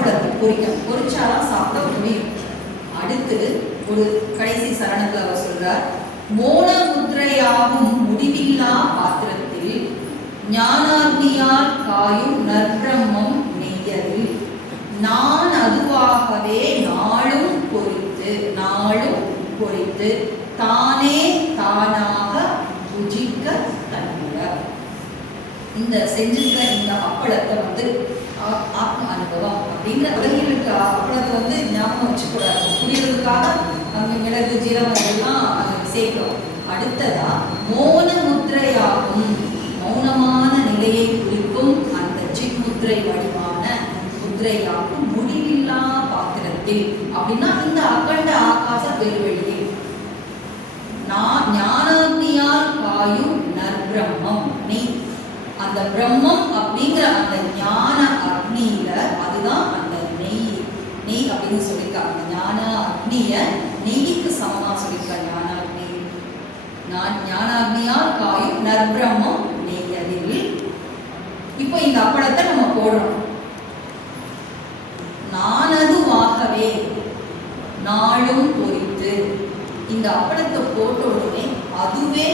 அப்பளத்தை பொரிச்சாதான் சாப்பிட முடியும். அடுத்து ஒரு கடைசி சரணத்துல அவர் சொல்றார், மோன முத்ரையாகும் முடிவில்லா பாத்திரத்தில் ஞானாக்னியால் காயும் நற்பிரம்மம் நெய்யதில் நான் அதுவாகவே நாளும் பொறித்து தானே தானாக ருஜிக்க தன்னுட. இந்த செஞ்சிருக்க இந்த அப்பளத்தை ஆத்ம அனுபவம் அப்படிங்கிற உலகிற்கு அப்பளத்தை ஞாபகம் வச்சுக்கூடாது. புரியறதுக்காக நம்ம மிளகு ஜீரகம் எல்லாம் சேர்க்கிறோம். அடுத்ததா மோன முத்திரையாகும், மௌனமான நிலையை குறிக்கும் அந்த சின்முத்திரை வடிவான முத்திரையாகும் முடிவில்லா பாத்திரத்தில் அப்படின்னா இந்த அகண்ட ஆகாச பெருவெளியில் ஞானாக்னியால் காயும் நற்பிரம்மம் நெய். அந்த பிரம்மம் அப்படிங்கிற அந்த ஞான அக்னியில அதுதான் அந்த நெய் அப்படின்னு சொல்லியிருக்காங்க. ஞான அக்னிய நெய்க்கு சமமா சொல்லியிருக்காங்க. ஞானாக்னியால் காயும் நற்பிரம்மம் நெய்யதில். இப்போ இந்த அப்பளத்தை நம்ம போடுறோம். நானதுவாகவே நாளும் பொறித்து இந்த அப்பளத்தை போட்ட உடனே அதுவே